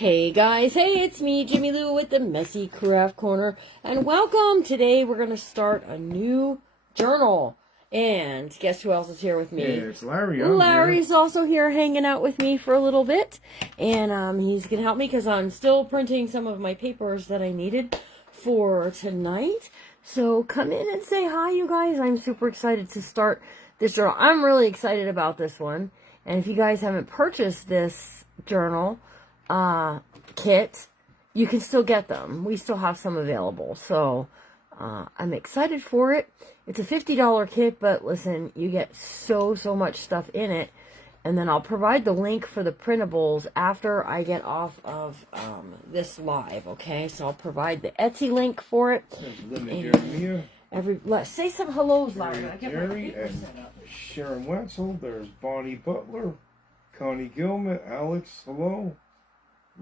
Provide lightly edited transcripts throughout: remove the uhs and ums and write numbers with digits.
Hey guys, hey, it's me, Jimmy Lou with the Messy Craft Corner, and welcome. Today we're going to start a new journal, and guess who else is here with me? Hey, it's Larry. Larry's also here hanging out with me for a little bit, and he's going to help me because I'm still printing some of my papers that I needed for tonight. So come in and say hi, you guys. I'm super excited to start this journal. I'm really excited about this one, and if you guys haven't purchased this journal kit, you can still get them. We still have some available, so I'm excited for it. It's a $50 kit, but listen, you get so much stuff in it, and then I'll provide the link for the printables after I get off of this live. Okay, so I'll provide the Etsy link for it. Let's say some hellos, Larry. Jerry and Sharon Wetzel. There's Bonnie Butler, Connie Gilman, Alex, hello.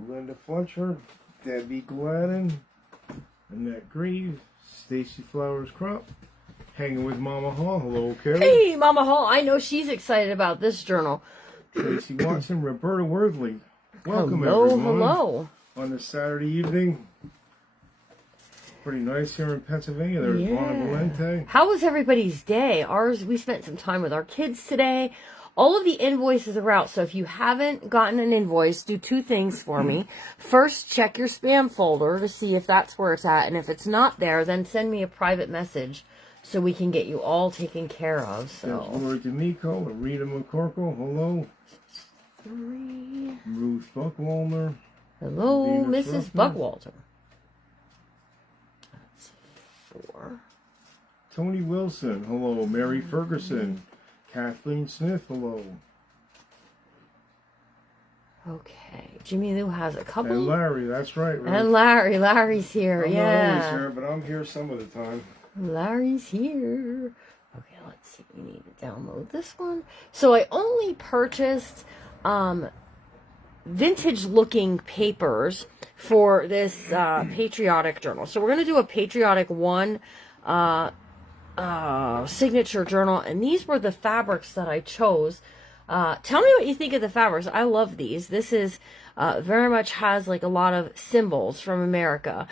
Linda Fletcher, Debbie Gladden, Annette Grieve, Stacy Flowers Crop, hanging with Mama Hall. Hello, Carrie. Hey, Mama Hall. I know she's excited about this journal. Tracy Watson, Roberta Worthley. Welcome, hello, everyone. Hello. On this Saturday evening. Pretty nice here in Pennsylvania. There's Juana Valente. How was everybody's day? We spent some time with our kids today. All of the invoices are out, so if you haven't gotten an invoice, do two things for me. First, check your spam folder to see if that's where it's at, and if it's not there, then send me a private message so we can get you all taken care of. So. There's Lori D'Amico, Rita McCorkle, hello. 3. Ruth Buckwalter. Hello, Venus Mrs. Ruffner. Buckwalter. That's 4. Tony Wilson, hello. Mary Ferguson. Kathleen Smith, hello. Okay, Jimmy Lou has a couple. And Larry, that's right. And Larry's here, I'm yeah. not always here, but I'm here some of the time. Larry's here. Okay, let's see. We need to download this one. So I only purchased vintage-looking papers for this Patriotic journal. So we're going to do a Patriotic 1 signature journal, and these were the fabrics that I chose. Tell me what you think of the fabrics. I love these. This is very much has like a lot of symbols from America.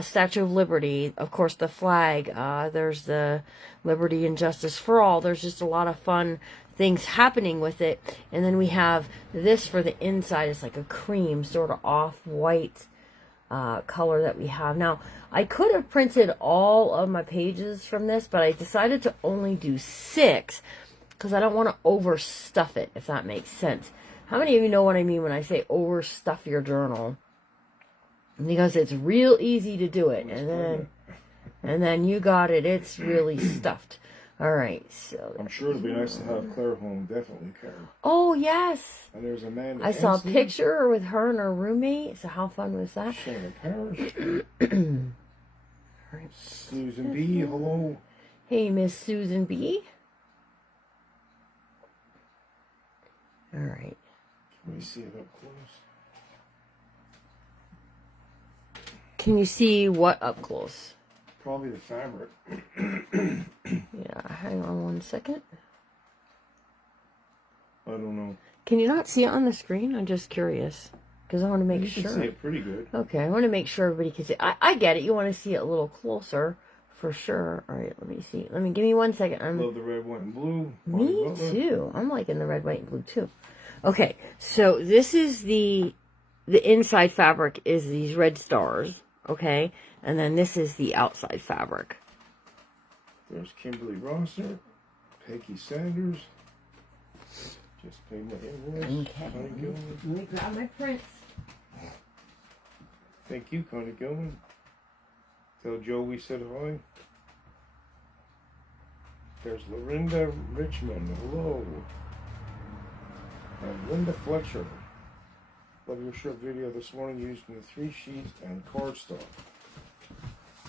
Statue of Liberty, of course, the flag. There's the Liberty and Justice for All. There's just a lot of fun things happening with it. And then we have this for the inside. It's like a cream, sort of off-white color that we have. Now, I could have printed all of my pages from this, but I decided to only do 6 because I don't want to overstuff it, if that makes sense. How many of you know what I mean when I say overstuff your journal? Because it's real easy to do it, and then you got it. It's really stuffed. All right, so I'm sure it'd be nice to have Claire home, definitely, Karen. Oh yes. And there's Amanda. I saw a picture with her and her roommate. So how fun was that? Shannon Parrish. Susan B. Hello. Hey, Miss Susan B. All right. Let me see it up close. Can you see what up close? Probably the fabric. Yeah, hang on one second. I don't know. Can you not see it on the screen? I'm just curious. Because I want to make you sure. You can see it pretty good. Okay, I want to make sure everybody can see it. I get it. You want to see it a little closer, for sure. All right, let me see. Give me 1 second. Love the red, white, and blue. Me too. I'm liking the red, white, and blue too. Okay, so this is the inside fabric is these red stars. Okay, and then this is the outside fabric. There's Kimberly Rosser, Peggy Sanders. Just paid my invoice. Okay, let me grab my prints. Thank you, Connie Gilman. Tell Joe we said hi. There's Lorinda Richmond. Hello. And Linda Fletcher. Love your short video this morning using the 3 sheets and cardstock.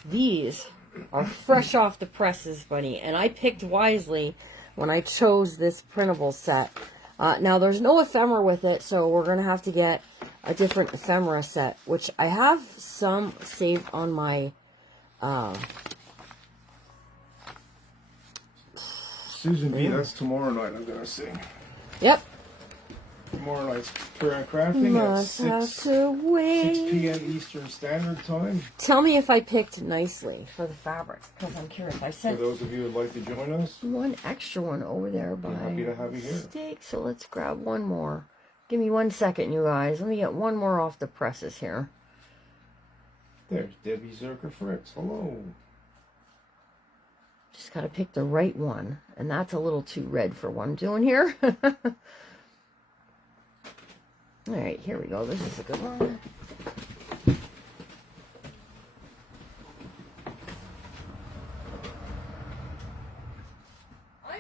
These are fresh off the presses, buddy, and I picked wisely when I chose this printable set. Now, there's no ephemera with it, so we're going to have to get a different ephemera set, which I have some saved on my... Susan B., that's tomorrow night I'm going to sing. Yep. tomorrow night's Prayer and Crafting Must at have 6 to wait. p.m. Eastern Standard Time. Tell me if I picked nicely for the fabrics, because I'm curious. I For sent those of you who would like to join us, one extra one over there by happy to have you here. mistake, so let's grab one more. Give me 1 second, you guys. Let me get one more off the presses here. There's Debbie Zerker Fritz. Hello. Just got to pick the right one, and that's a little too red for what I'm doing here. All right, here we go. This is a good one.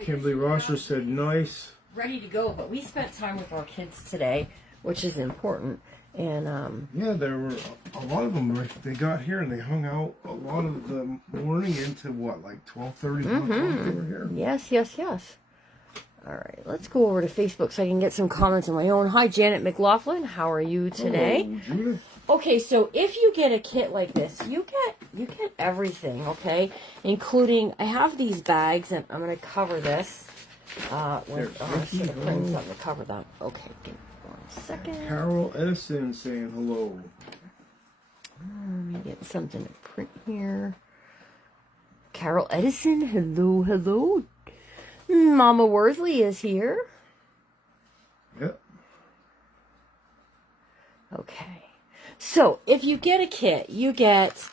Kimberly Rosser said nice. Ready to go, but we spent time with our kids today, which is important. And yeah, there were a lot of them. They got here and they hung out a lot of the morning into what, like 12:30. They were here. Yes, yes, yes. All right, let's go over to Facebook so I can get some comments on my own. Hi, Janet McLaughlin. How are you today? Hello, Judith. Okay, so if you get a kit like this, you get everything, okay? Including, I have these bags, and I'm going to cover this. I should have printed something to cover that. Okay, give me 1 second. Carol Edison saying hello. Let me get something to print here. Carol Edison, hello, hello. Mama Worthley is here. Yep. Okay. So, if you get a kit, you get,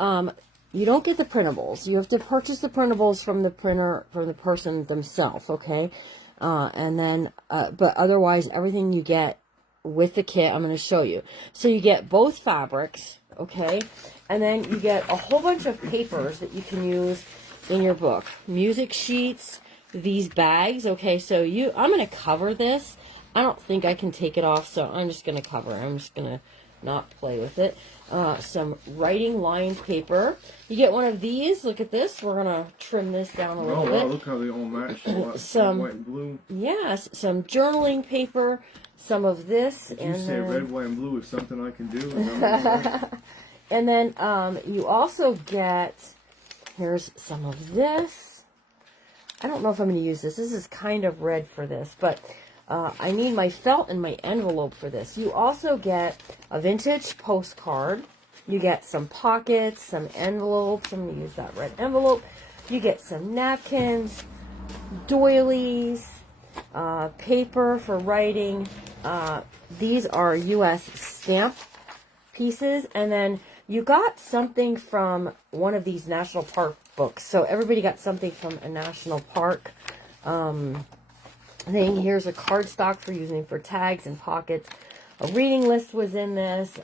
you don't get the printables. You have to purchase the printables from the printer, from the person themselves, okay? And then, but otherwise, everything you get with the kit, I'm going to show you. So, you get both fabrics, okay? And then you get a whole bunch of papers that you can use in your book. Music sheets, these bags, okay? So, I'm going to cover this. I don't think I can take it off, so I'm just going to cover it. I'm just going to not play with it. Some writing lined paper. You get one of these. Look at this. We're going to trim this down a little bit. Oh, wow, look how they all match. Some white and blue. Yes, some journaling paper. Some of this. Did and you say then, red, white, and blue is something I can do? and then you also get, here's some of this. I don't know if I'm going to use this. This is kind of red for this, but I need my felt and my envelope for this. You also get a vintage postcard. You get some pockets, some envelopes. I'm going to use that red envelope. You get some napkins, doilies, paper for writing. These are U.S. stamp pieces. And then you got something from one of these national park books. So everybody got something from a national park thing. Here's a cardstock for using for tags and pockets. A reading list was in this.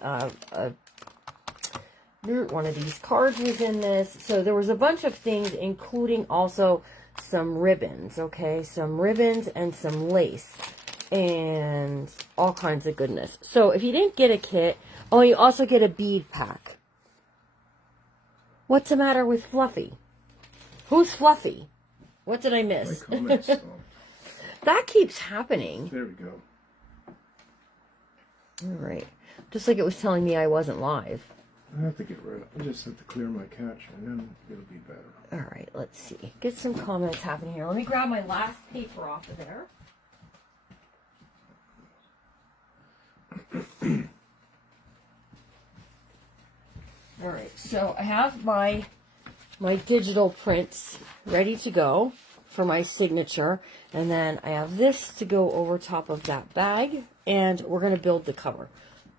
One of these cards was in this. So there was a bunch of things, including also some ribbons, okay? Some ribbons and some lace and all kinds of goodness. So if you didn't get a kit, oh, you also get a bead pack. What's the matter with Fluffy? Who's Fluffy? What did I miss? My comments. That keeps happening. There we go. All right. Just like it was telling me I wasn't live. I have to get rid of it. I just have to clear my cache and then it'll be better. All right, let's see. Get some comments happening here. Let me grab my last paper off of there. All right, so I have my digital prints ready to go for my signature. And then I have this to go over top of that bag. And we're going to build the cover.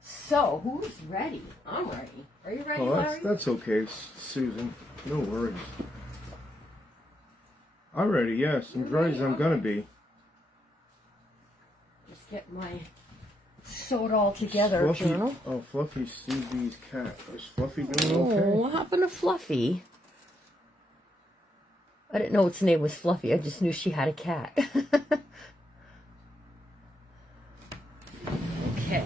So, who's ready? I'm ready. Are you ready, Larry? That's okay, Susan. No worries. I'm ready, yes. I'm ready as I'm going to be. Just get my sew it all together journal. Oh, Fluffy Susie's cat. Is Fluffy doing okay? Oh, what happened to Fluffy? I didn't know its name was Fluffy. I just knew she had a cat. Okay.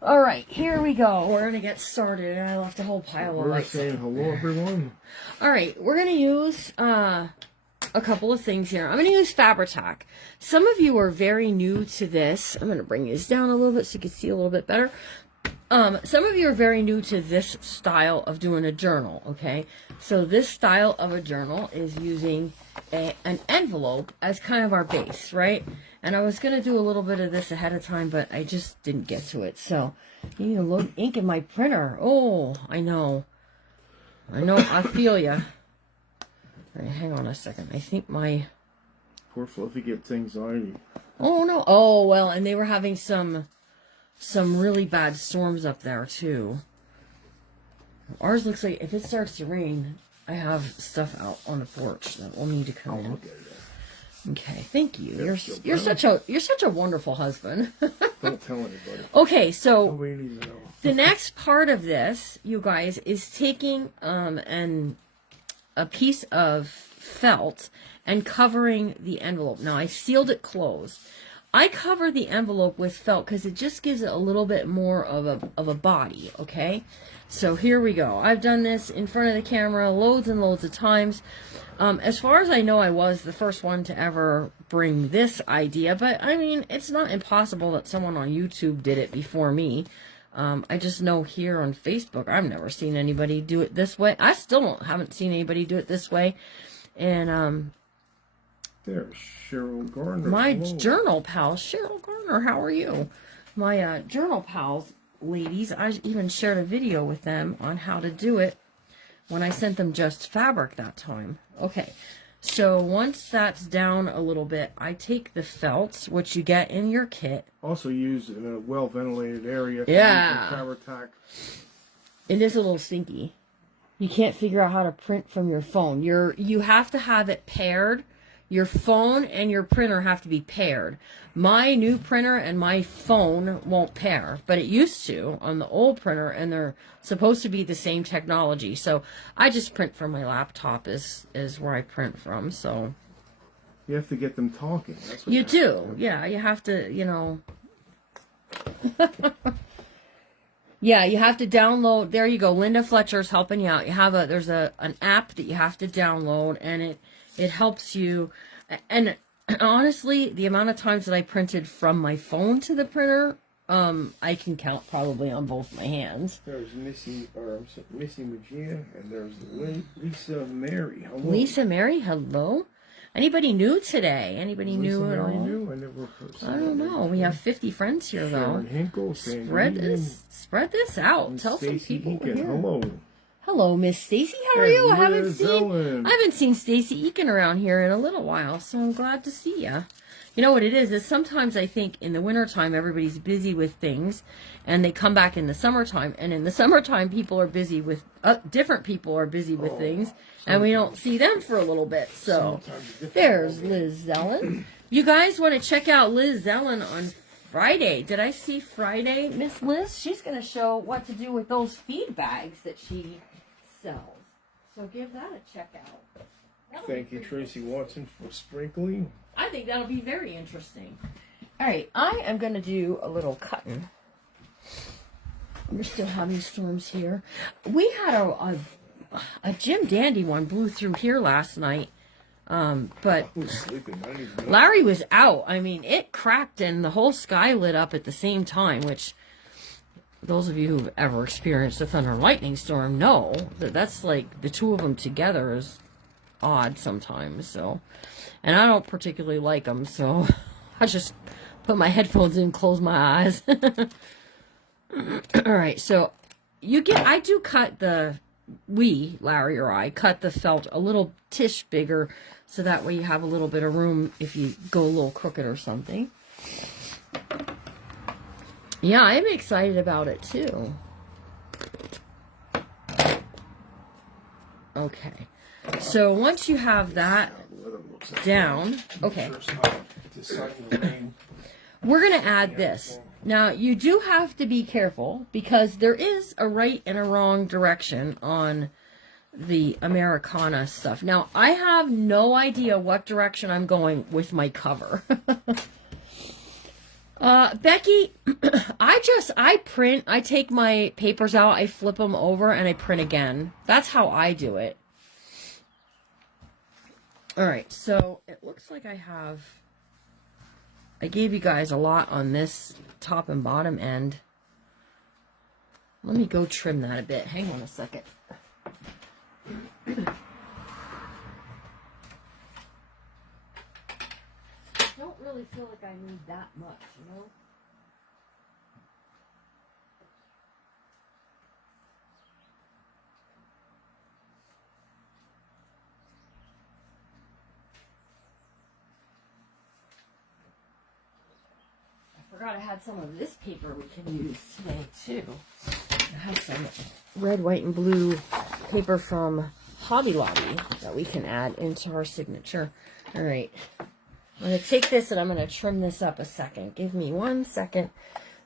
All right, here we go. We're going to get started. And I left a whole pile of We're lights. saying hello, everyone. All right, we're going to use a couple of things here. I'm going to use Patriotic. Some of you are very new to this. I'm going to bring these down a little bit so you can see a little bit better. Some of you are very new to this style of doing a journal, okay? So this style of a journal is using an envelope as kind of our base, right? And I was going to do a little bit of this ahead of time, but I just didn't get to it. So, you need to load ink in my printer. Oh, I know. I feel ya. All right, hang on a second. I think my... Poor Fluffy gets anxiety. Oh, no. Oh, well, and they were having some really bad storms up there, too. Ours looks like if it starts to rain, I have stuff out on the porch that will need to come in. Look at it. Okay, thank you. You're such a wonderful husband. Don't tell anybody. Okay, so Nobody needs to know. the next part of this, you guys, is taking a piece of felt and covering the envelope. Now, I sealed it closed. I cover the envelope with felt because it just gives it a little bit more of a body, okay? So here we go. I've done this in front of the camera loads and loads of times. As far as I know, I was the first one to ever bring this idea, but I mean, it's not impossible that someone on YouTube did it before me. I just know here on Facebook, I've never seen anybody do it this way. I still haven't seen anybody do it this way. And, There's Cheryl Garner. my Hello. journal pals, Cheryl Garner, how are you? My journal pals, ladies, I even shared a video with them on how to do it when I sent them just fabric that time. Okay, so once that's down a little bit, I take the felts, which you get in your kit. Also used in a well-ventilated area. Yeah. Patriotic. It is a little stinky. You can't figure out how to print from your phone. You have to have it paired. Your phone and your printer have to be paired. My new printer and my phone won't pair, but it used to on the old printer, and they're supposed to be the same technology. So I just print from my laptop is where I print from. So You have to get them talking. That's what you have do. to Yeah, you have to, Yeah, you have to download. There you go. Linda Fletcher's helping you out. You have there's an app that you have to download, and it helps you. And honestly, the amount of times that I printed from my phone to the printer, I can count probably on both my hands. There's Missy Magia, and there's Lisa Mary. Hello. Lisa Mary, hello. Anybody new today? Anybody new at all? New? I don't know. We have 50 friends here, though. Sharon Hinkle, Spread this out. Tell some Stacy people we're Eakin. here. Hello. Hello, Miss Stacy. How are And you? I Liz Ellen. haven't seen Stacy Eakin around here in a little while, so I'm glad to see you. You know what it is sometimes I think in the wintertime everybody's busy with things, and they come back in the summertime, and in the summertime people are busy with different people are busy with things, and we don't see them for a little bit. So there's Liz Ellen. You guys want to check out Liz Ellen on Friday. Did I see Friday, Miss Liz? She's going to show what to do with those feed bags that she sells. So give that a check out. Thank you, Tracy Watson, for sprinkling. I think that'll be very interesting. All right, I am going to do a little cutting. We're still having storms here. We had a Jim Dandy one blew through here last night. But I was sleeping. I didn't even know. Larry was out. I mean, it cracked and the whole sky lit up at the same time, which those of you who've ever experienced a thunder and lightning storm know that that's like the two of them together is odd sometimes. So, and I don't particularly like them, so I just put my headphones in, close my eyes. All right, so I do cut Larry or I cut the felt a little tish bigger, so that way you have a little bit of room if you go a little crooked or something. Yeah, I'm excited about it too. Okay, so once you have that down, okay, we're going to add this. Now, you do have to be careful because there is a right and a wrong direction on the Americana stuff. Now, I have no idea what direction I'm going with my cover. Becky, I print, I take my papers out, I flip them over, and I print again. That's how I do it. All right, so it looks like I gave you guys a lot on this top and bottom end. Let me go trim that a bit. Hang on a second. Don't really really feel like I need that much, you know? I forgot I had some of this paper we can use today, too. I have some red, white, and blue paper from Hobby Lobby that we can add into our signature. All right. I'm going to take this and I'm going to trim this up a second. Give me 1 second.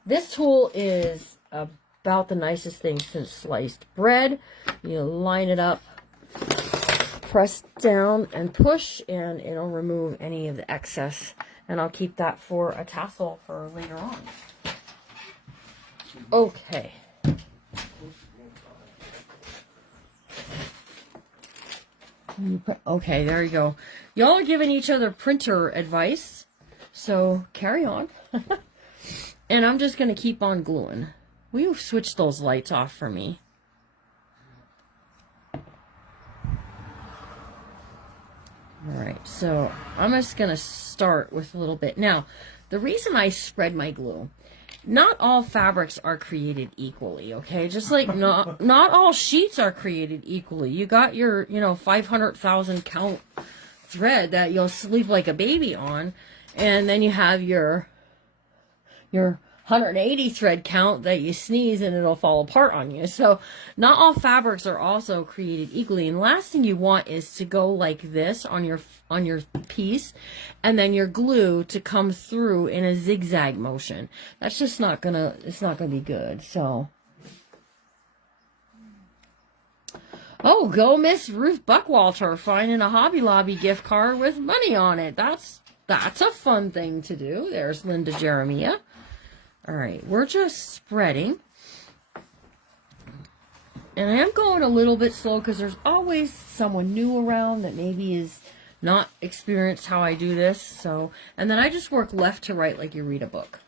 This tool is about the nicest thing since sliced bread. You line it up, press down and push, and it'll remove any of the excess. And I'll keep that for a tassel for later on. Okay. Okay, there you go. Y'all are giving each other printer advice, so carry on. And I'm just going to keep on gluing. Will you switch those lights off for me? Alright, so I'm just going to start with a little bit. Now, the reason I spread my glue, not all fabrics are created equally, okay? Just like not all sheets are created equally. You got your, 500,000 count thread that you'll sleep like a baby on, and then you have your 180 thread count that you sneeze and it'll fall apart on you. So not all fabrics are also created equally. And last thing you want is to go like this on your piece, and then your glue to come through in a zigzag motion. That's just not gonna, it's not gonna be good. So, oh, go Miss Ruth Buckwalter finding a Hobby Lobby gift card with money on it. That's a fun thing to do. There's Linda Jeremiah. All right, we're just spreading. And I am going a little bit slow because there's always someone new around that maybe is not experienced how I do this. So, and then I just work left to right like you read a book.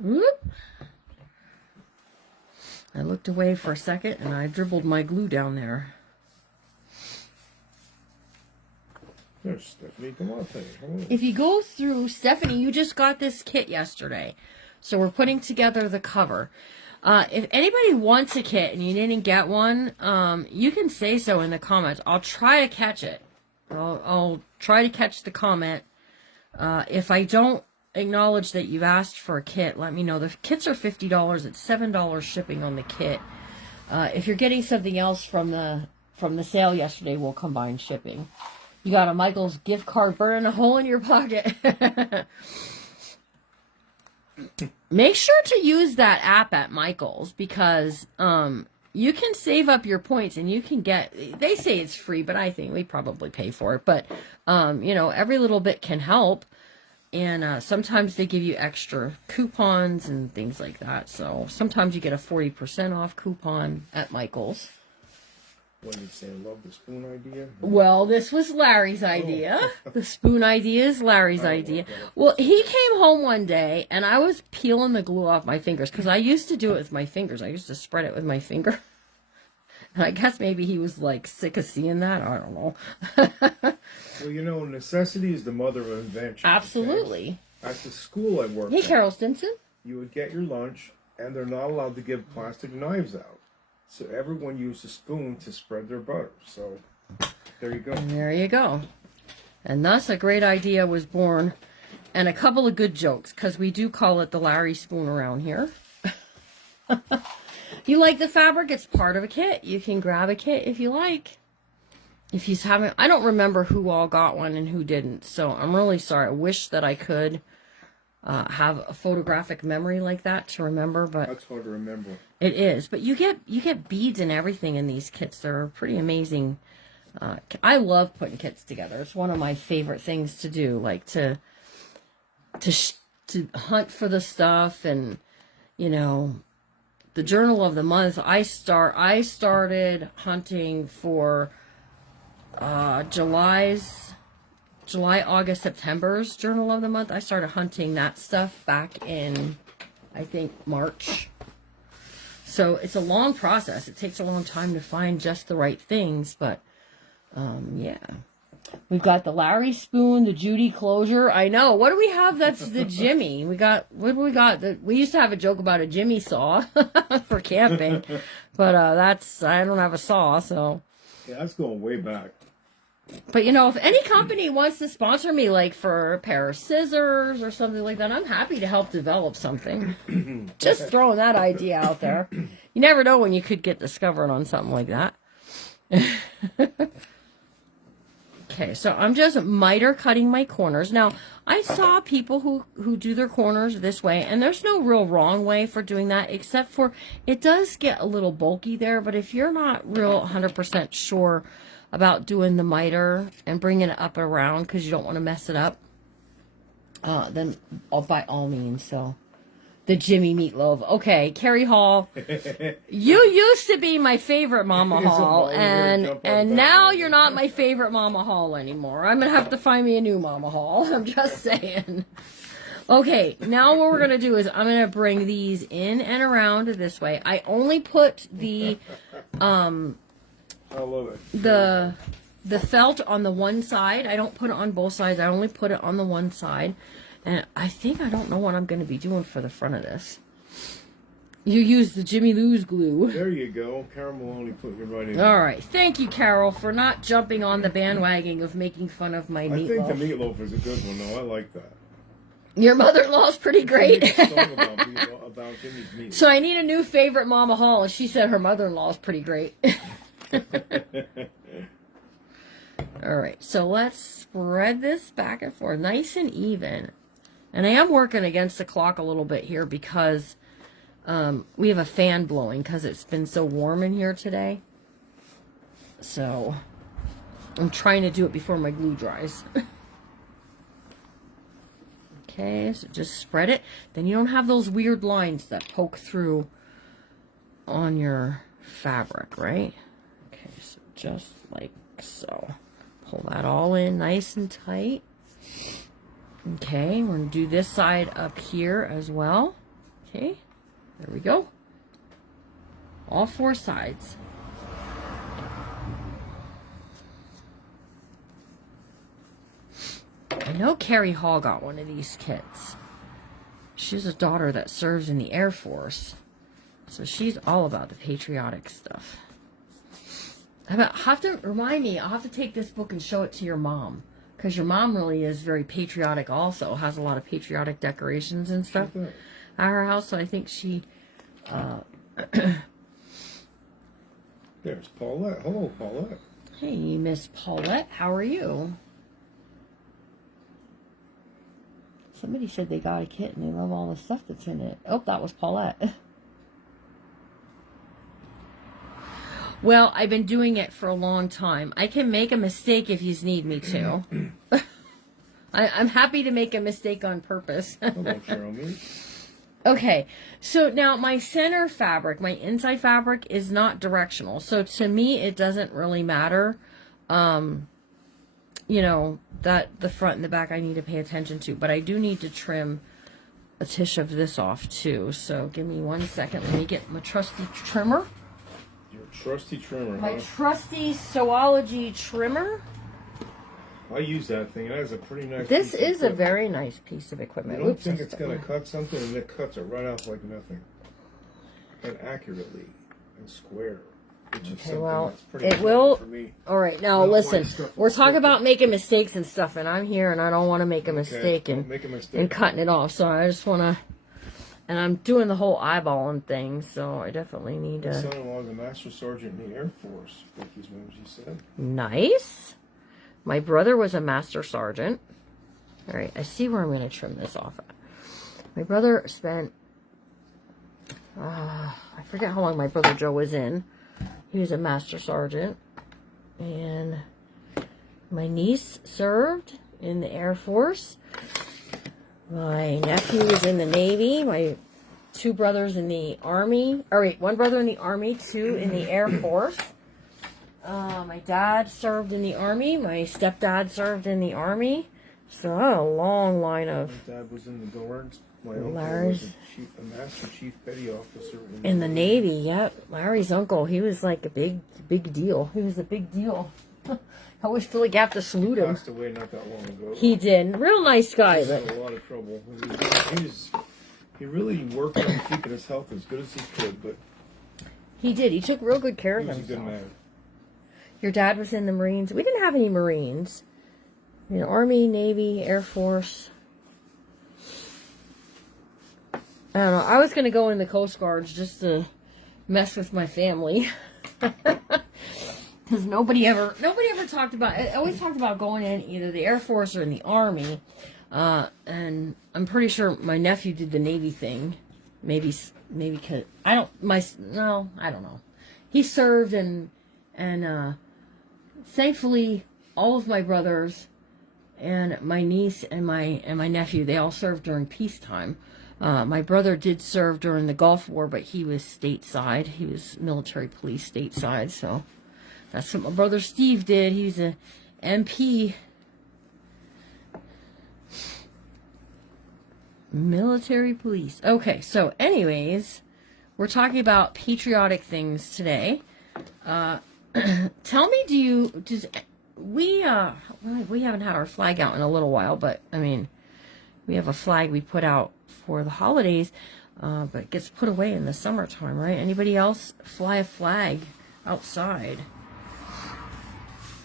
Whoop. I looked away for a second and I dribbled my glue down there. There's Stephanie. Come on. If you go through, Stephanie, you just got this kit yesterday. So we're putting together the cover. If anybody wants a kit and you didn't get one, you can say so in the comments. I'll try to catch it. I'll try to catch the comment. If I don't acknowledge that you've asked for a kit, let me know. The kits are $50. It's $7 shipping on the kit. If you're getting something else from the sale yesterday, we'll combine shipping. You got a Michael's gift card burning a hole in your pocket. Make sure to use that app at Michael's because you can save up your points and you can get, they say it's free, but I think we probably pay for it. But, every little bit can help. And sometimes they give you extra coupons and things like that. So sometimes you get a 40% off coupon at Michael's. When you say I love the spoon idea? Well, this was Larry's idea. Oh. The spoon idea is Larry's idea. Well, he came home one day and I was peeling the glue off my fingers because I used to do it with my fingers. I used to spread it with my finger. And I guess maybe he was like sick of seeing that. I don't know. Well, necessity is the mother of invention. Absolutely. Okay? At the school I worked at, Carol Stinson, you would get your lunch and they're not allowed to give plastic knives out. So everyone used a spoon to spread their butter. So there you go. And there you go. And thus a great idea was born. And a couple of good jokes, because we do call it the Larry spoon around here. You like the fabric? It's part of a kit. You can grab a kit if you like. If he's having, I don't remember who all got one and who didn't. So I'm really sorry. I wish that I could have a photographic memory like that to remember, but that's hard to remember. It is, but you get beads and everything in these kits. They're pretty amazing. I love putting kits together. It's one of my favorite things to do, like to hunt for the stuff. And the journal of the month. I started hunting for July, August, September's journal of the month. I started hunting that stuff back in, I think, March. So it's a long process. It takes a long time to find just the right things, but yeah. We've got the Larry spoon, the Judy closure. I know. What do we have that's the Jimmy? What do we got? We used to have a joke about a Jimmy saw for camping, but I don't have a saw, so. Yeah, that's going way back. But you know, if any company wants to sponsor me, like for a pair of scissors or something like that, I'm happy to help develop something. Just throwing that idea out there. You never know when you could get discovered on something like that. Okay, so I'm just miter cutting my corners. Now, I saw people who do their corners this way, and there's no real wrong way for doing that, except for it does get a little bulky there, but if you're not real 100% sure about doing the miter and bringing it up and around because you don't want to mess it up, then by all means, so... The Jimmy Meatloaf. Okay, Carrie Hall. You used to be my favorite Mama Hall, and now you're not my favorite Mama Hall anymore. I'm going to have to find me a new Mama Hall. I'm just saying. Okay, now what we're going to do is I'm going to bring these in and around this way. I only put the I love it. the felt on the one side. I don't put it on both sides. I only put it on the one side. And I don't know what I'm going to be doing for the front of this. You use the Jimmy Lou's glue. There you go. Carol Maloney put you right in. All right. Thank you, Carol, for not jumping on the bandwagon of making fun of my meatloaf. I think the meatloaf is a good one, though. I like that. Your mother-in-law's pretty great. about Jimmy's meatloaf. So I need a new favorite Mama Hall, and she said her mother-in-law's pretty great. All right. So let's spread this back and forth nice and even. And I am working against the clock a little bit here because we have a fan blowing because it's been so warm in here today. So I'm trying to do it before my glue dries. Okay, so just spread it. Then you don't have those weird lines that poke through on your fabric, right? Okay, so just like so. Pull that all in nice and tight. Okay, we're going to do this side up here as well. Okay, there we go. All four sides. I know Carrie Hall got one of these kits. She's a daughter that serves in the Air Force. So she's all about the patriotic stuff. I'll have to remind me, I'll have to take this book and show it to your mom. Because your mom really is very patriotic also. Has a lot of patriotic decorations and stuff at her house. So I think she... There's Paulette. Hello, Paulette. Hey, Miss Paulette. How are you? Somebody said they got a kit and they love all the stuff that's in it. Oh, that was Paulette. Well, I've been doing it for a long time. I can make a mistake if you need me to. I'm happy to make a mistake on purpose. Okay, so now my center fabric, my inside fabric is not directional. So to me, it doesn't really matter. You know, that the front and the back I need to pay attention to. But I do need to trim a tish of this off too. So give me 1 second. Let me get my trusty trimmer. Your trusty trimmer, My trusty Sewology trimmer. I use that thing. That is a pretty nice This is a very nice piece of equipment. You don't think it's going to cut something, and it cuts it right off like nothing. And accurately and square. Which is well, that's pretty it will. for me. All right, now listen. We're talking about making mistakes and stuff, and I'm here, and I don't want to make a mistake and cutting it off. So I just want to. And I'm doing the whole eyeballing thing, so I definitely need to... My son-in-law is a master sergeant in the Air Force, Becky's what she said. Nice. My brother was a master sergeant. All right, I see where I'm going to trim this off at. My brother spent... I forget how long my brother Joe was in. He was a master sergeant. And my niece served in the Air Force. My nephew was in the Navy. My two brothers in the Army. Or wait, one brother in the Army, two in the Air Force. My dad served in the Army. My stepdad served in the Army. So I had a long line of... My dad was in the Guards. My uncle Larry's was a Master Chief Petty Officer in the Navy. Yep, Larry's uncle. He was like a big deal. He was a big deal. I always feel like you have to salute him. Passed away not that long ago. He did. Real nice guy. He had a lot of trouble. He really worked on keeping his health as good as he could, but he did. He took real good care of he was himself. a good man. Your dad was in the Marines. We didn't have any Marines. You know, Army, Navy, Air Force. I don't know. I was going to go in the Coast Guards just to mess with my family. Because nobody ever talked about, I always talked about going in either the Air Force or in the Army. And I'm pretty sure my nephew did the Navy thing. Maybe because, I don't know. He served and thankfully all of my brothers and my niece and my nephew, they all served during peacetime. My brother did serve during the Gulf War, but he was stateside. He was military police stateside, so that's what my brother Steve did. He's a MP. Military police. Okay, so anyways, we're talking about patriotic things today. Tell me, we haven't had our flag out in a little while, but I mean, we have a flag we put out for the holidays, but it gets put away in the summertime, right? Anybody else fly a flag outside?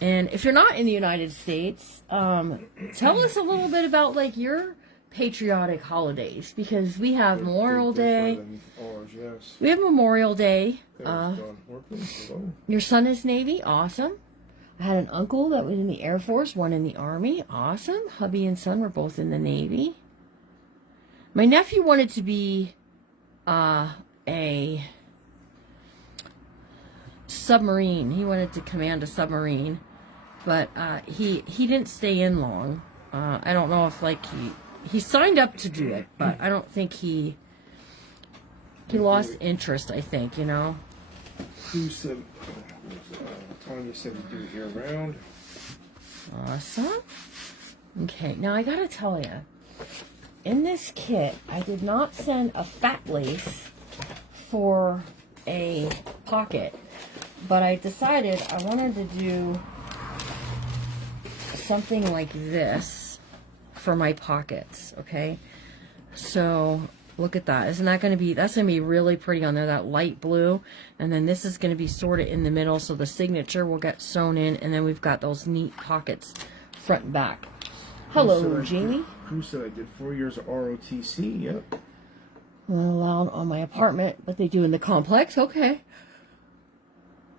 And if you're not in the United States, tell us a little bit about like your patriotic holidays, because we have Memorial Day. Ours, yes. We have Memorial Day. Hello. Your son is Navy, awesome. I had an uncle that was in the Air Force, one in the Army, awesome. Hubby and son were both in the Navy. My nephew wanted to be a submarine. He wanted to command a submarine, but he didn't stay in long. I don't know if like he signed up to do it, but I don't think he lost interest. I think, you know. Who said? Tanya said we do it year round. Awesome. Okay, now I gotta tell you, in this kit, I did not send a fat lace for a pocket, but I decided I wanted to do something like this for my pockets, okay? So, look at that. Isn't that going to be, that's going to be really pretty on there, that light blue. And then this is going to be sorted in the middle, so the signature will get sewn in, and then we've got those neat pockets front and back. Hello, Jamie. Who said I did 4 years of ROTC? Yep. Not allowed on my apartment, but they do in the complex. Okay.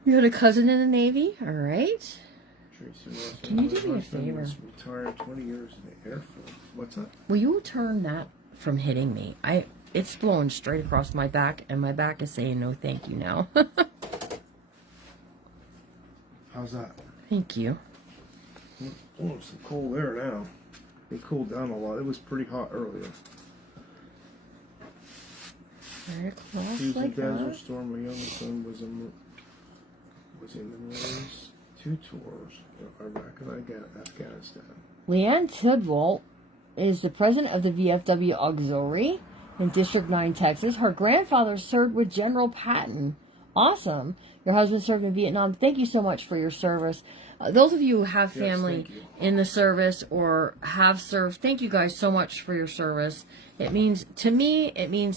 You had a cousin in the Navy? All right. Can you do me a favor? Was retired 20 years in the Air Force. What's that? Will you turn that from hitting me? It's blowing straight across my back, and my back is saying no thank you now. How's that? Thank you. Oh, some cold air now. It cooled down a lot. It was pretty hot earlier. Very close, He was like in Desert that. Storm. My youngest son was in the Marines. 2 tours in Iraq and Afghanistan. Leanne Tidwalt is the president of the VFW Auxiliary in District 9, Texas. Her grandfather served with General Patton. Awesome. Your husband served in Vietnam. Thank you so much for your service. Those of you who have family in the service or have served, thank you guys so much for your service. It means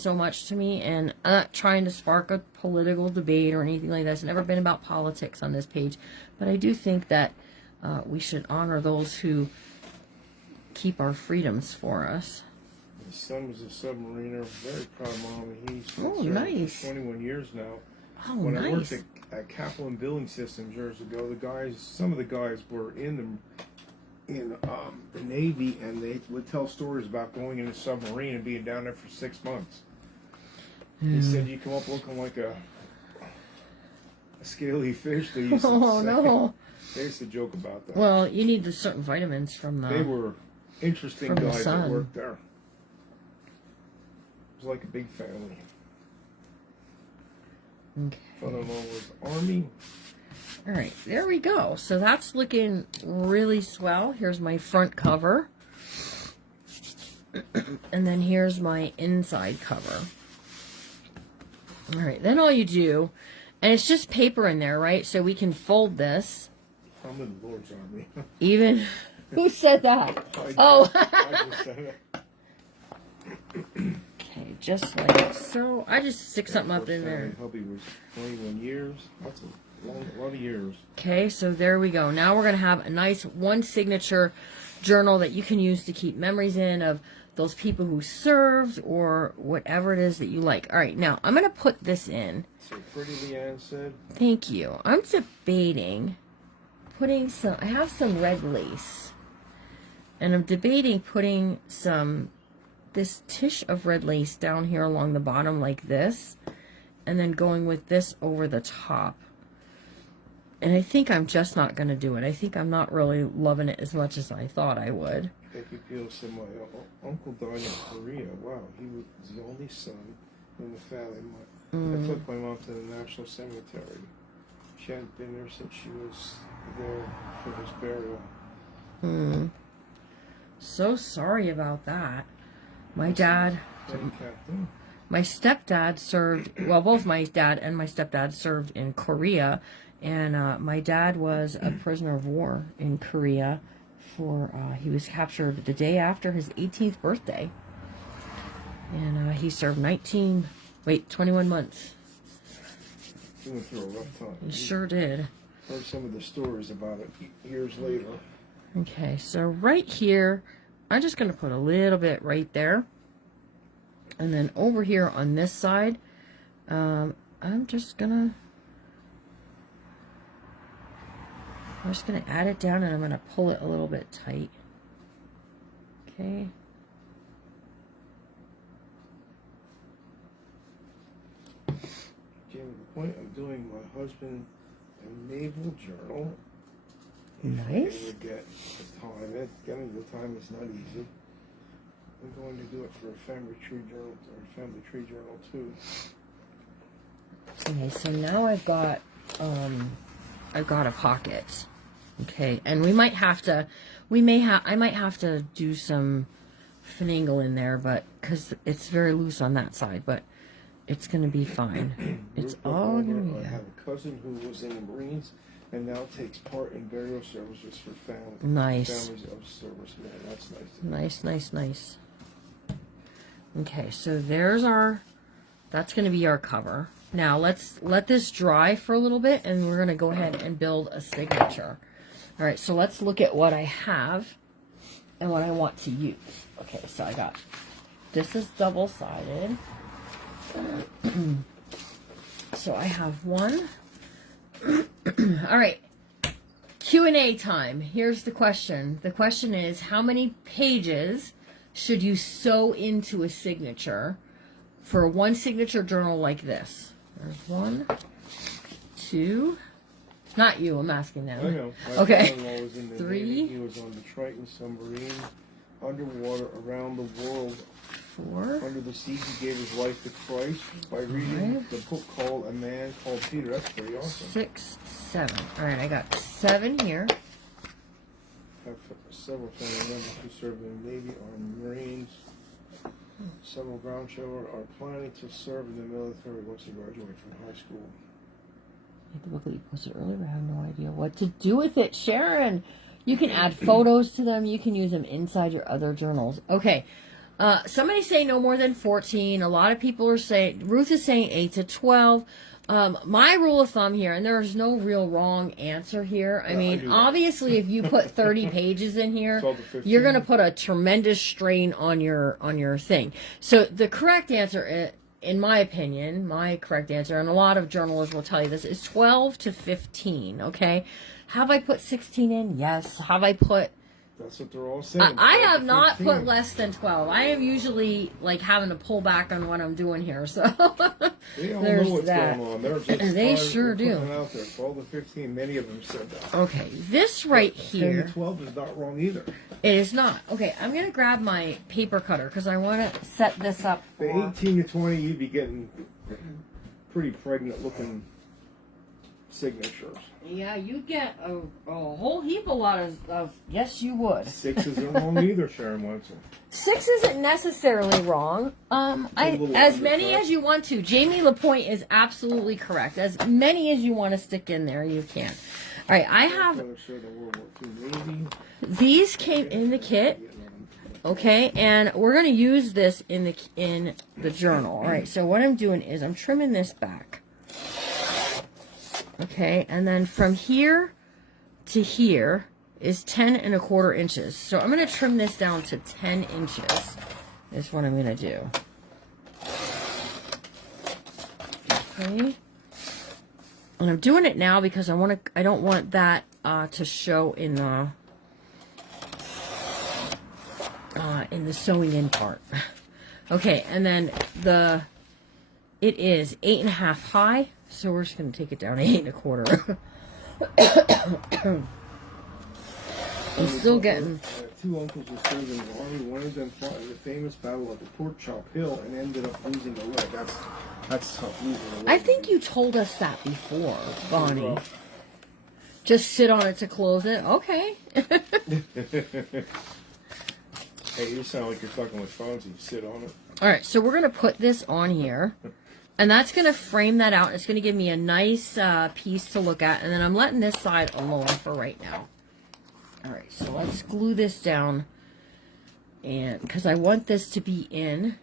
so much to me, and I'm not trying to spark a political debate or anything like that. It's never been about politics on this page, but I do think that we should honor those who keep our freedoms for us. His son was a submariner. Very proud of Mommy. He's Oh, served nice. for 21 years now. Oh, When nice. I worked at Kaplan Billing Systems years ago, some of the guys were in the Navy, and they would tell stories about going in a submarine and being down there for 6 months. He said you come up looking like a scaly fish. They used to Oh, say. no. They used to joke about that. Well, you need the certain vitamins from the... They were interesting from the guys sun. that worked there. It was like a big family. Okay. Son-in-law was Army. All right, there we go. So that's looking really swell. Here's my front cover. And then here's my inside cover. All right, then all you do, and it's just paper in there, right? So we can fold this. I'm in the Lord's Army. Even, who said that? I just said it. Okay, just like so. I just stick something up in there. Hubby was 21 years. That's a lot of years. Okay, so there we go. Now we're going to have a nice one signature journal that you can use to keep memories in of those people who served or whatever it is that you like. All right, now I'm going to put this in. So pretty Leanne said. Thank you. I'm debating putting some, I have some red lace. And I'm debating putting this tish of red lace down here along the bottom like this. And then going with this over the top. And I think I'm just not going to do it. I think I'm not really loving it as much as I thought I would. Becky Peel said, my uncle died in Korea. Wow, he was the only son in the family. I took my mom to the National Cemetery. She hadn't been there since she was there for his burial. So sorry about that. My dad... My stepdad served, well, both my dad and my stepdad served in Korea, and my dad was a prisoner of war in Korea he was captured the day after his 18th birthday, and he served 21 months. He went through a rough time. He sure did. Heard some of the stories about it years later. Okay, so right here, I'm just going to put a little bit right there. And then over here on this side, I'm just gonna add it down, and I'm gonna pull it a little bit tight. Okay. Jamie, the point of doing my husband a naval journal. Nice. If I ever get the time, getting the time is not easy. I'm going to do it for a family tree journal too. Okay, so now I've got a pocket. Okay, and I might have to do some finagle in there, but because it's very loose on that side, but it's gonna be fine. It's all gonna be. I have a cousin who was in the Marines and now takes part in burial services for families. Nice. Families of servicemen. That's nice. Nice. Okay, so that's going to be our cover. Now let's let this dry for a little bit, and we're going to go ahead and build a signature. All right, so let's look at what I have and what I want to use. Okay, so this is double-sided. So I have one. All right, Q&A time. Here's the question. The question is, how many pages should you sew into a signature for one signature journal like this? There's 1, 2. Not you, I'm asking them. I know. Okay. My father-in-law was in the 3. Navy. He was on the Triton submarine, underwater around the world. 4. Under the sea, he gave his life to Christ by reading the book called A Man Called Peter. That's pretty awesome. 6, 7. All right, I got 7 here. I have several family members who served in the Navy or in the Marines. Several grandchildren are planning to serve in the military once they graduate from high school. The book that you posted earlier, I have no idea what to do with it. Sharon, you can add photos to them. You can use them inside your other journals. Okay. Somebody say no more than 14. A lot of people are saying, Ruth is saying 8 to 12. My rule of thumb here, and there's no real wrong answer here. I mean, obviously, if you put 30 pages in here, you're going to put a tremendous strain on your thing. So the correct answer, in my opinion, and a lot of journalists will tell you this, is 12 to 15, okay? Have I put 16 in? Yes. Have I put... That's what they're all saying. I have not put less than 12. I am usually like having to pull back on what I'm doing here. So they all there's know what's that. going on. They're just they sure do. Out there. 12 to 15, many of them said that. Okay, this right here. 10 to 12 is not wrong either. It is not. Okay, I'm going to grab my paper cutter because I want to set this up for... The 18 to 20, you'd be getting pretty pregnant looking signatures. Yeah, you get a whole heap, a lot of. Yes, you would. 6 isn't wrong either, Sharon Wenzel. 6 isn't necessarily wrong. As many as you want to. Jamie Lapointe is absolutely correct. As many as you want to stick in there, you can. All right, I have. These came in the kit. Okay, and we're going to use this in the journal. All right, so what I'm doing is I'm trimming this back. Okay, and then from here to here is 10¼ inches. So I'm going to trim this down to 10 inches. Is what I'm going to do. Okay, and I'm doing it now because I don't want that to show in the sewing in part. Okay, and then it is 8.5 high, so we're just going to take it down to 8.25. I'm still getting. 2 uncles were served in the army. One of them fought in the famous battle at the Pork Chop Hill and ended up losing a leg. That's tough, losing a leg. I think you told us that before, Bonnie. Just sit on it to close it. Okay. Hey, you sound like you're fucking with Fonzie. Sit on it. All right, so we're going to put this on here. And that's going to frame that out. It's going to give me a nice piece to look at. And then I'm letting this side alone for right now. All right, so let's glue this down. And because I want this to be in.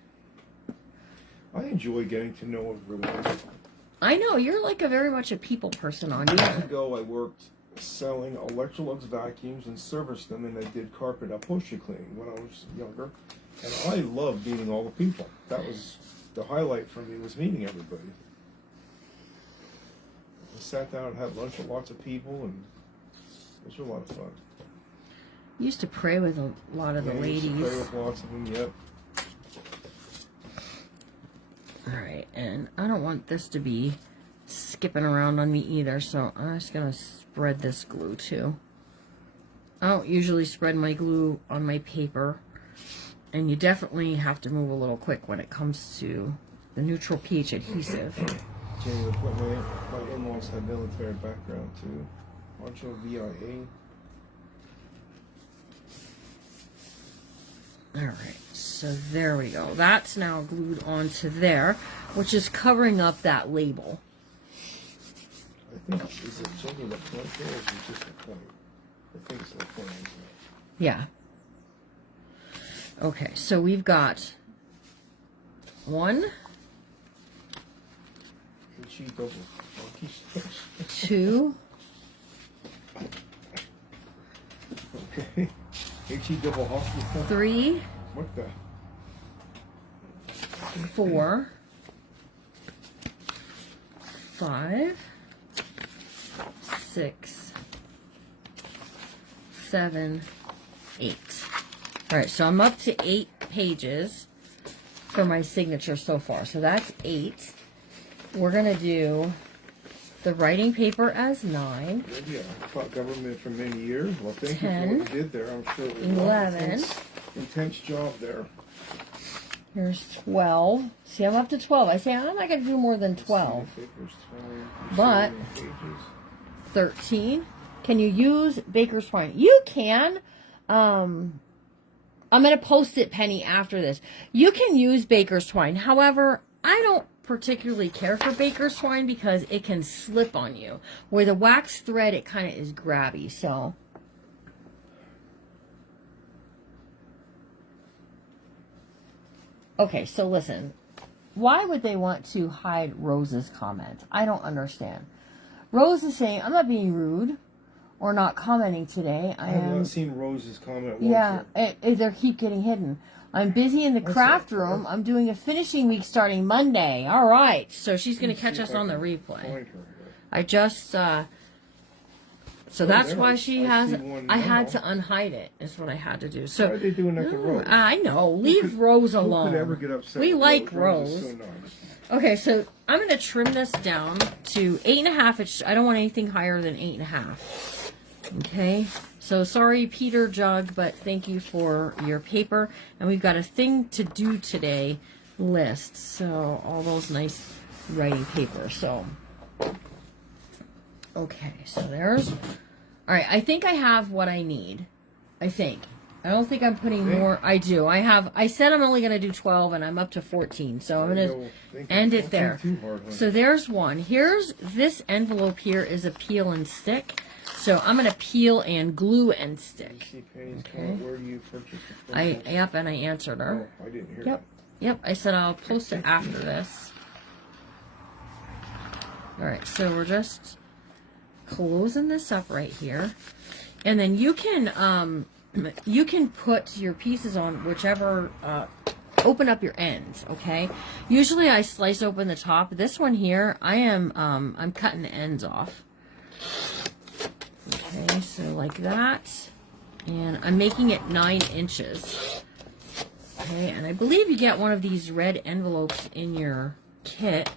I enjoy getting to know everyone. I know, you're like very much a people person on here. Years ago, I worked selling Electrolux vacuums and serviced them, and I did carpet upholstery cleaning when I was younger. And I loved meeting all the people. That was the highlight for me, was meeting everybody. I sat down and had lunch with lots of people, and it was a lot of fun. You used to pray with a lot of the ladies. I used to pray with lots of them, yep. Alright, and I don't want this to be skipping around on me either, so I'm just going to spread this glue too. I don't usually spread my glue on my paper, and you definitely have to move a little quick when it comes to the neutral pH adhesive. Jamie, my in-laws have military background too. Macho VIA. Alright, so there we go. That's now glued onto there, which is covering up that label. I think, is it changing the point there, or is it just a point? I think it's the point, isn't it? Yeah. Okay, so we've got 1, 2. Okay. HE double hospital. 3. What the? 4. 5. 6. 7. 8. All right, so I'm up to 8 pages for my signature so far. So that's 8. We're going to do the writing paper as 9. Yeah, I taught government for many years. Well, thank 10, you for what you did there. I'm sure it was 11. Intense job there. Here's 12. See, I'm up to 12. I say I'm not going to do more than 12. But 13. Can you use baker's twine? You can. I'm going to post it, Penny, after this. You can use baker's twine. However, I don't particularly care for baker's twine because it can slip on you. Where the wax thread, it kind of is grabby, so. Okay, so listen. Why would they want to hide Rose's comment? I don't understand. Rose is saying, I'm not being rude or not commenting today. I have not seen Rose's comment once. Yeah, they keep getting hidden. I'm busy in the craft room. I'm doing a finishing week starting Monday. All right. So she's going to catch us on the replay. I just, so that's why she has, I had to unhide it, is what I had to do. So, why are they doing that to Rose? I know. Leave Rose alone. Who could ever get upset We with like Rose? Rose. Rose is so nice. Okay, so I'm going to trim this down to 8.5. I don't want anything higher than 8.5. Okay, so sorry, Peter Jug, but thank you for your paper. And we've got a thing to do today list. So all those nice writing paper. So Okay, so there's... All right, I think I have what I need. I think. I don't think I'm putting more. I do. I said I'm only going to do 12, and I'm up to 14. So I'm going to end it there. So there's one. Here's this envelope here is a peel and stick. So I'm going to peel and glue and stick. Okay. Where do you purchase the Yep, and I answered her. Oh, I didn't hear that. Yep, I said I'll post it after this. All right, so we're just closing this up right here. And then you can put your pieces on whichever, open up your ends, okay? Usually I slice open the top. This one here, I'm cutting the ends off. Okay, so like that. And I'm making it 9 inches. Okay, and I believe you get one of these red envelopes in your kit.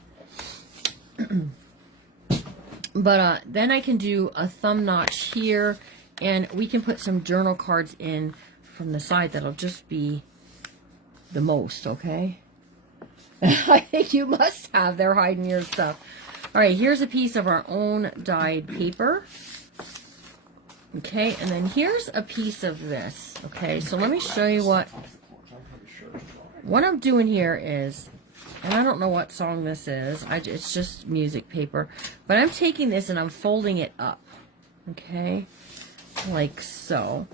But then I can do a thumb notch here, and we can put some journal cards in from the side that'll just be the most, okay? I think you must have. They're hiding your stuff. All right, here's a piece of our own dyed paper. Okay, and then here's a piece of this. Okay, so let me show you what I'm doing here is, and I don't know what song this is. It's just music paper. But I'm taking this and I'm folding it up. Okay, like so.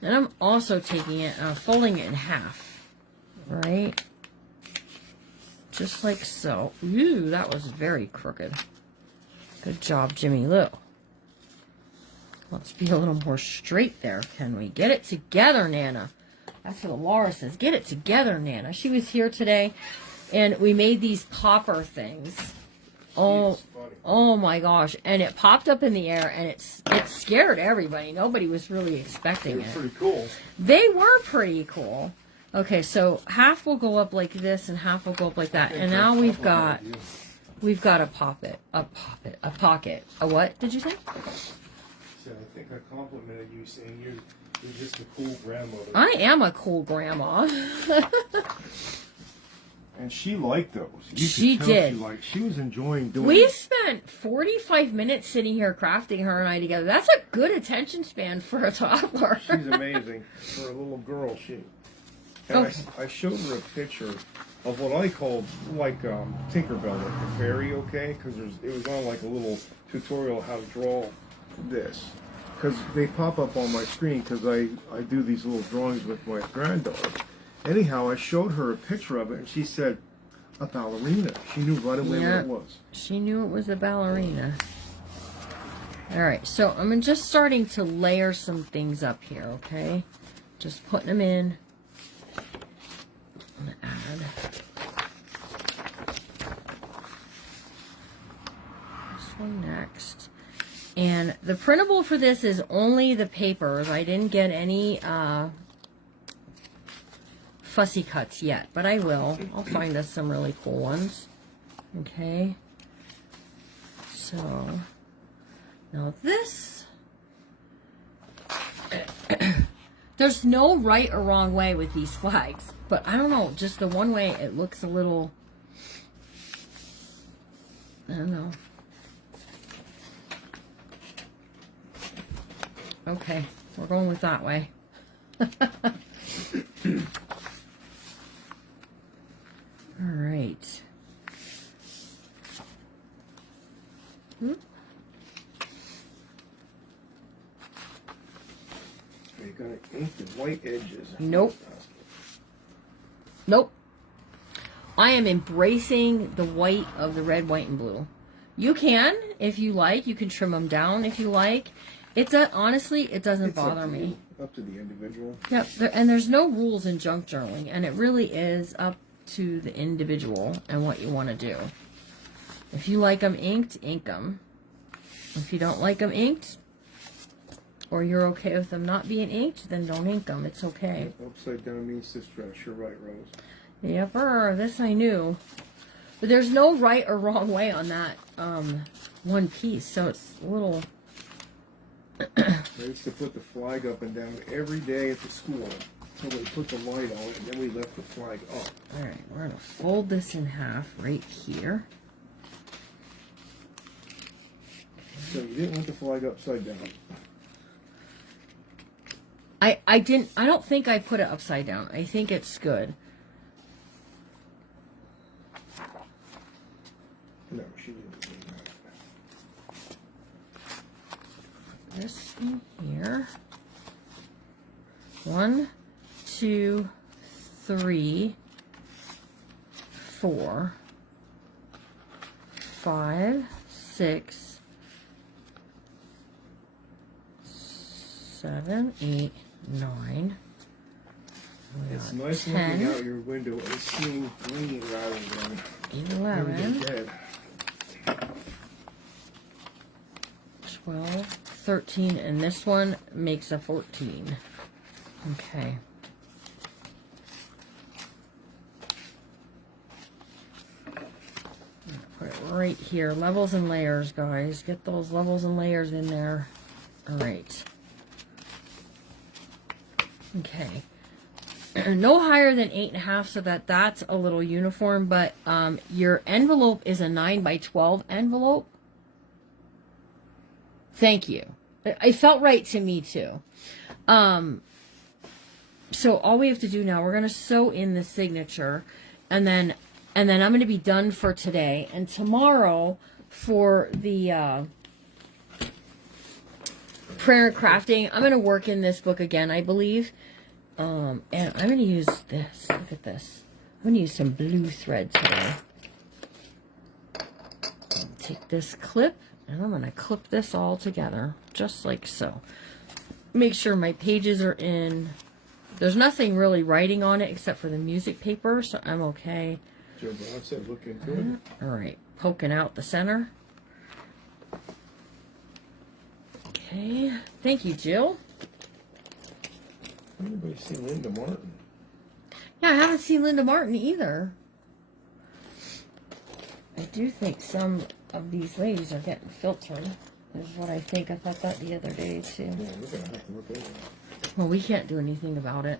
And I'm also taking it and I'm folding it in half. Right? Just like so. Ooh, that was very crooked. Good job, Jimmy Lou. Let's be a little more straight there, can we? Get it together, Nana. That's what Laura says. Get it together, Nana. She was here today, and we made these popper things. Oh my gosh. And it popped up in the air, and it scared everybody. Nobody was really expecting it. They were pretty cool. They were pretty cool. Okay, so half will go up like this, and half will go up like that. And now we've got a pocket. A what did you say? I think I complimented you saying you're just a cool grandmother. I am a cool grandma. And she liked those. She did. She was enjoying doing We spent 45 minutes sitting here crafting, her and I together. That's a good attention span for a toddler. She's amazing. For a little girl, I showed her a picture of what I called Tinkerbell, like the fairy, okay? Because it was on like a little tutorial how to draw this. Because they pop up on my screen because I do these little drawings with my granddaughter. Anyhow, I showed her a picture of it, and she said, a ballerina. She knew right away what it was. She knew it was a ballerina. All right, so I'm just starting to layer some things up here, okay? Just putting them in. I'm going to add this one next. And the printable for this is only the papers. I didn't get any fussy cuts yet, but I will. I'll find us some really cool ones. Okay. So, now this, there's no right or wrong way with these flags, but I don't know, just the one way it looks a little, I don't know. Okay, we're going with that way. All right. Are you going to ink the white edges? Nope. Nope. I am embracing the white of the red, white, and blue. You can, if you like. You can trim them down if you like. Honestly, it doesn't bother me. Up to the individual. Yep, and there's no rules in junk journaling, and it really is up to the individual and what you want to do. If you like them inked, ink them. If you don't like them inked, or you're okay with them not being inked, then don't ink them. It's okay. Upside down means to stretch. You're right, Rose. Yep, this I knew. But there's no right or wrong way on that one piece, so it's a little... I used to put the flag up and down every day at the school until we put the light on, and then we left the flag up. All right, we're going to fold this in half right here. So you didn't want the flag upside down. I didn't, I don't think I put it upside down. I think it's good. No, she didn't do that. This in here. 1, 2, 3, 4, 5, 6, 7, 8, 9. It's nice 10, looking out your window and seeing green rather than 11, dead. 12, 13, and this one makes a 14. Okay. Put it right here. Levels and layers, guys. Get those levels and layers in there. All right. Okay. No higher than 8.5, so that's a little uniform, but your envelope is a 9 by 12 envelope. Thank you. It felt right to me too. So all we have to do now, we're going to sew in the signature, and then I'm going to be done for today. And tomorrow for the prayer and crafting, I'm going to work in this book again, I believe. And I'm going to use this. Look at this. I'm going to use some blue thread today. Take this clip, and I'm going to clip this all together, just like so. Make sure my pages are in. There's nothing really writing on it except for the music paper, so I'm okay. Joe Brown said look into it. All right, poking out the center. Okay, thank you, Jill. Anybody see Linda Martin? Yeah, I haven't seen Linda Martin either. I do think some of these ladies are getting filtered, is what I think. I thought that the other day, too. Yeah, we're going to have to look over that. Well, we can't do anything about it.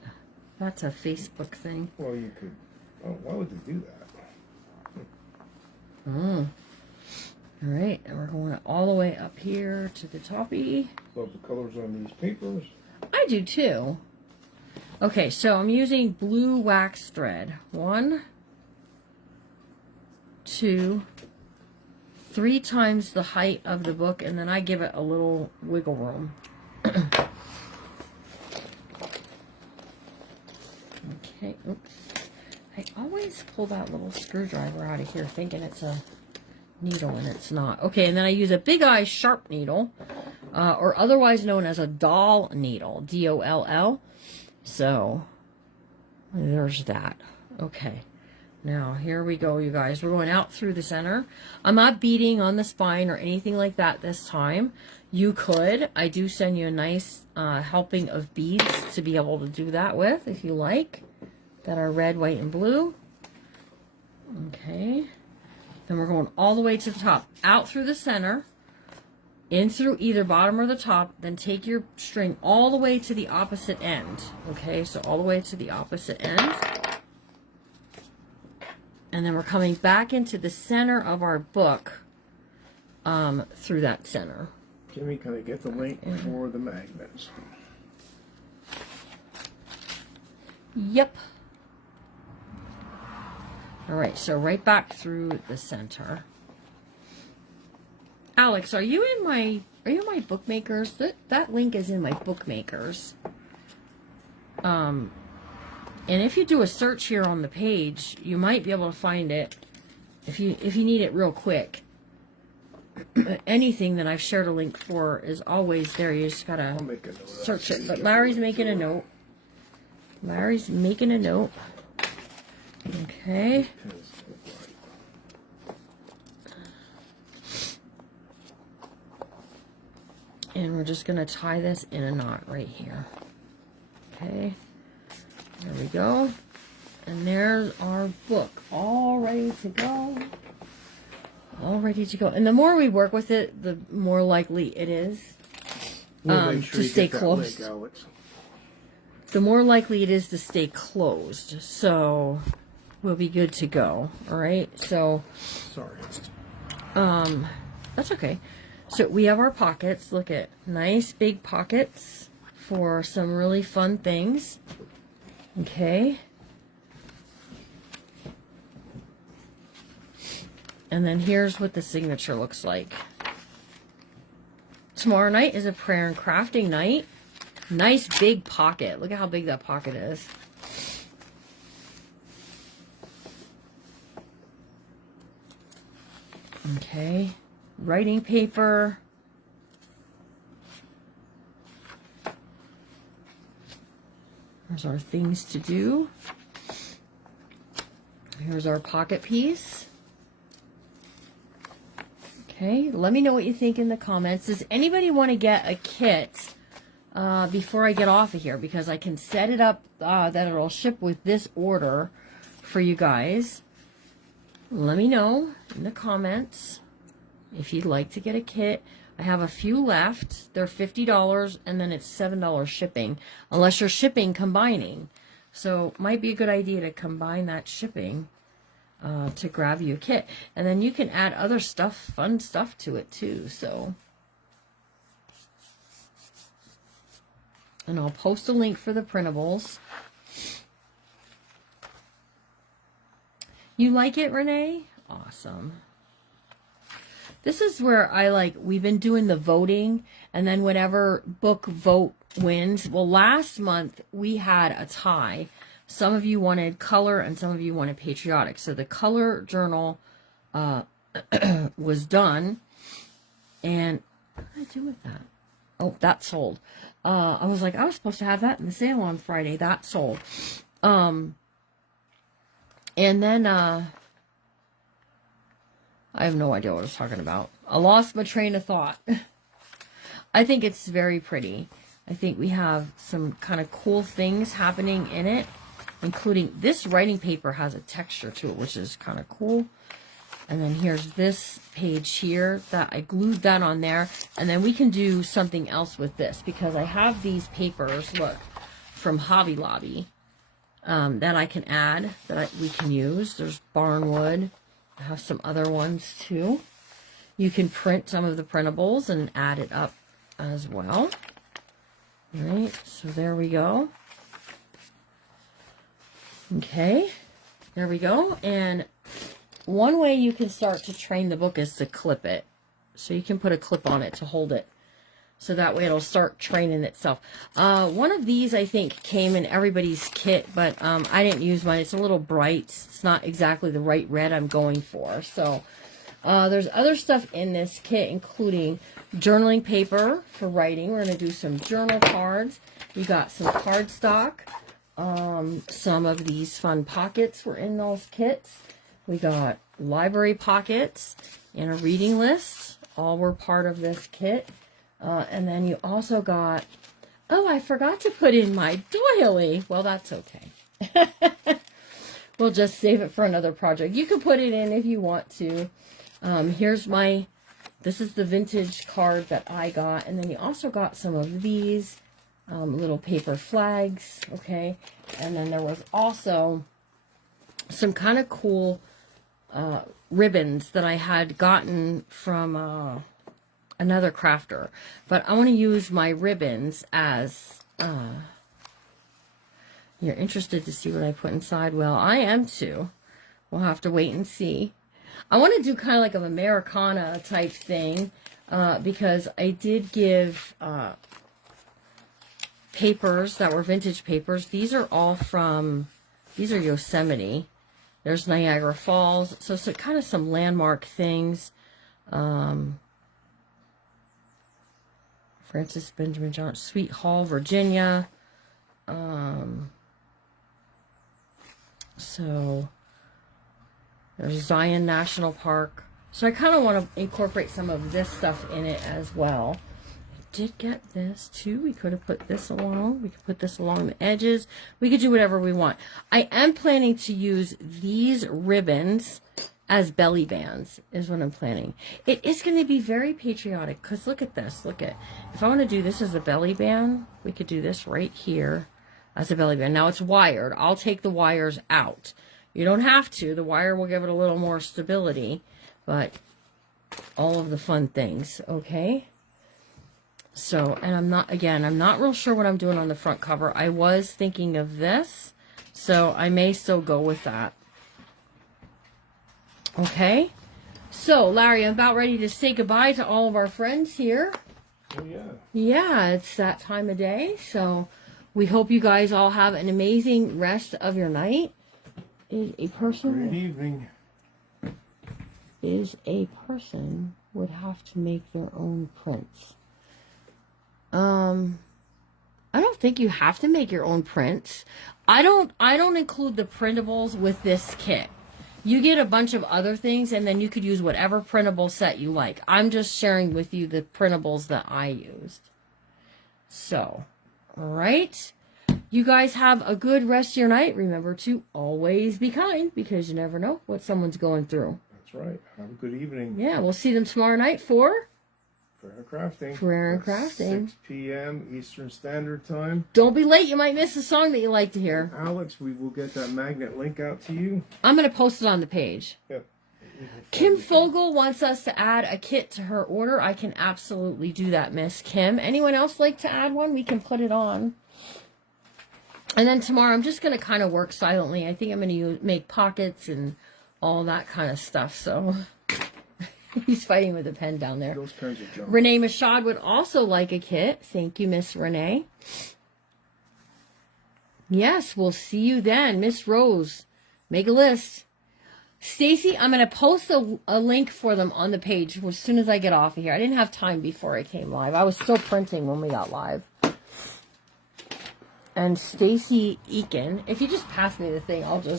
That's a Facebook thing. Well, you could. Oh, why would they do that? All right, and we're going all the way up here to the toppy. Love the colors on these papers. I do too. Okay, so I'm using blue wax thread. 1, 2, 3 times the height of the book, and then I give it a little wiggle room. Okay, oops. I always pull that little screwdriver out of here thinking it's a needle, and it's not. Okay, and then I use a Big Eye sharp needle, or otherwise known as a doll needle, D-O-L-L. So, there's that. Okay, now here we go, you guys. We're going out through the center. I'm not beading on the spine or anything like that this time. You could. I do send you a nice helping of beads to be able to do that with, if you like, that are red, white, and blue. Okay. Then we're going all the way to the top, out through the center, in through either bottom or the top, then take your string all the way to the opposite end. Okay, so all the way to the opposite end. And then we're coming back into the center of our book through that center. Jimmy, can I get the link for the magnets? Yep. All right, so right back through the center. Alex, are you in my bookmakers? That link is in my bookmakers. And if you do a search here on the page, you might be able to find it if you need it real quick. Anything that I've shared a link for is always there. You just gotta search it. But Larry's making a note. Larry's making a note. Okay. And we're just going to tie this in a knot right here. Okay. There we go. And there's our book. All ready to go. All ready to go. And the more we work with it, the more likely it is to stay closed. The more likely it is to stay closed. So we'll be good to go. All right. So sorry. that's okay. So we have our pockets. Look at nice big pockets for some really fun things. Okay. And then here's what the signature looks like. Tomorrow night is a prayer and crafting night. Nice big pocket. Look at how big that pocket is. Okay. Writing paper. There's our things to do. Here's our pocket piece. Okay, let me know what you think in the comments. Does anybody want to get a kit before I get off of here? Because I can set it up that it'll ship with this order for you guys. Let me know in the comments if you'd like to get a kit. I have a few left. They're $50 and then it's $7 shipping, unless you're shipping combining. So might be a good idea to combine that shipping to grab you a kit. And then you can add other stuff, fun stuff to it too. So, and I'll post a link for the printables. You like it, Renee? Awesome. This is where we've been doing the voting, and then whatever book vote wins. Well, last month we had a tie. Some of you wanted color and some of you wanted patriotic. So the color journal was done. And what did I do with that? Oh, that sold. I was like, I was supposed to have that in the sale on Friday. That sold. And then I have no idea what I was talking about. I lost my train of thought. I think it's very pretty. I think we have some kind of cool things happening in it, including this writing paper has a texture to it, which is kind of cool. And then here's this page here that I glued that on there. And then we can do something else with this because I have these papers, look, from Hobby Lobby that I can add, that we can use. There's Barnwood. I have some other ones too. You can print some of the printables and add it up as well. All right, so there we go. Okay, there we go. And one way you can start to train the book is to clip it. So you can put a clip on it to hold it. So that way it'll start training itself. One of these I think came in everybody's kit, but I didn't use mine. It's a little bright. It's not exactly the right red I'm going for. So there's other stuff in this kit, including journaling paper for writing. We're going to do some journal cards. We got some cardstock. Some of these fun pockets were in those kits. We got library pockets and a reading list. All were part of this kit. And then you also got, oh, I forgot to put in my doily. Well, that's okay. We'll just save it for another project. You can put it in if you want to. Here's this is the vintage card that I got. And then you also got some of these little paper flags. Okay. And then there was also some kind of cool ribbons that I had gotten from another crafter, but I want to use my ribbons as you're interested to see what I put inside. Well, I am too. We'll have to wait and see. I want to do kind of like an Americana type thing because I did give papers that were vintage papers. These are all these are Yosemite. There's Niagara Falls. So kind of some landmark things. Francis Benjamin John, Sweet Hall, Virginia. So there's Zion National Park. So I kind of want to incorporate some of this stuff in it as well. I did get this too. We could have put this along. We could put this along the edges. We could do whatever we want. I am planning to use these ribbons as belly bands is what I'm planning. It is going to be very patriotic because look at this. Look at, if I want to do this as a belly band, we could do this right here as a belly band. Now it's wired. I'll take the wires out. You don't have to. The wire will give it a little more stability, but all of the fun things, okay? So, and I'm not real sure what I'm doing on the front cover. I was thinking of this, so I may still go with that. Okay? So, Larry, I'm about ready to say goodbye to all of our friends here. Oh, yeah. Yeah, it's that time of day, so we hope you guys all have an amazing rest of your night. Is a person... Good evening. Is a person would have to make their own prints. I don't think you have to make your own prints. I don't include the printables with this kit. You get a bunch of other things and then you could use whatever printable set you like. I'm just sharing with you the printables that I used. So, all right. You guys have a good rest of your night. Remember to always be kind because you never know what someone's going through. That's right. Have a good evening. Yeah, we'll see them tomorrow night for Prayer and Crafting. Prayer and Crafting. 6 p.m. Eastern Standard Time. Don't be late. You might miss a song that you like to hear. Alex, we will get that magnet link out to you. I'm going to post it on the page. Yep. Kim Fogel wants us to add a kit to her order. I can absolutely do that, Miss Kim. Anyone else like to add one? We can put it on. And then tomorrow, I'm just going to kind of work silently. I think I'm going to make pockets and all that kind of stuff. So he's fighting with a pen down there. Those pens are junk. Renee Mashad would also like a kit. Thank you, Miss Renee. Yes, we'll see you then. Miss Rose, make a list. Stacy, I'm going to post a link for them on the page as soon as I get off of here. I didn't have time before I came live. I was still printing when we got live. And Stacy Eakin, if you just pass me the thing, I'll do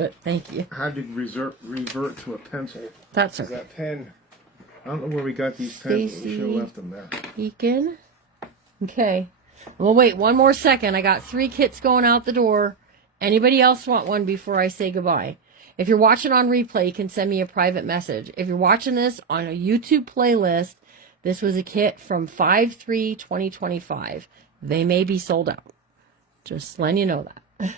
it. Thank you. I had to revert to a pencil. That's okay. That pen, I don't know where we got these pens, but we should have left them there. Eakin. Okay. Well, wait one more second. I got 3 kits going out the door. Anybody else want one before I say goodbye? If you're watching on replay, you can send me a private message. If you're watching this on a YouTube playlist, this was a kit from 5/3/2025. They may be sold out. Just letting you know that.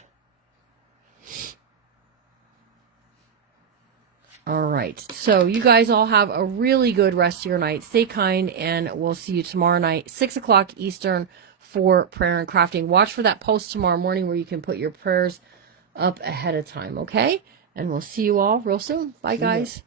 All right. So you guys all have a really good rest of your night. Stay kind, and we'll see you tomorrow night, 6 o'clock Eastern, for prayer and crafting. Watch for that post tomorrow morning where you can put your prayers up ahead of time, okay? And we'll see you all real soon. Bye, guys.